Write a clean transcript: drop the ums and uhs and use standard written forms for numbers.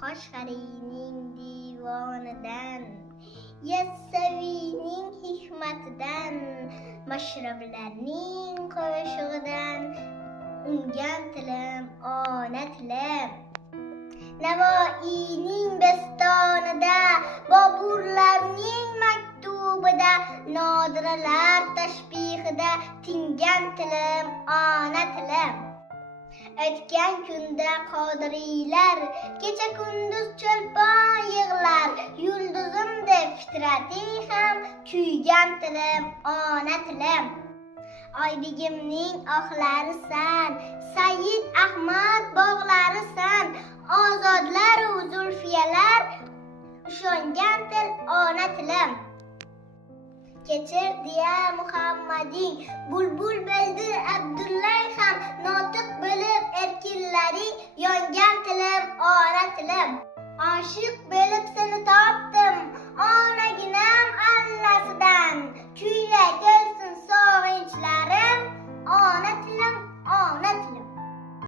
Qoshg'ariyning divonidan, Yassavining hikmatidan, Mashrablarning qo'shig'idan ungan tilim, ona tilim. Navoiyning bistonida, Boburlarning maktubida, Nodiralar tashbihida tingan tilim, ona tilim. O'tgan kunda qodiriylar, kecha kunduz cho'lpon yig'lar, yulduzimda fitrating ham kuygan tilim, ona tilim. Oybegimning oxlarisan, Sayyid Ahmad bog'larisan, ozodlar u zulfiyalar, ushongan til, ona tilim. Kechir diya Muhammading, bulbul bo'ldi Abdullay ham, notiq bo'lib erkinlaring, yongan tilim, ona tilim. Oshiq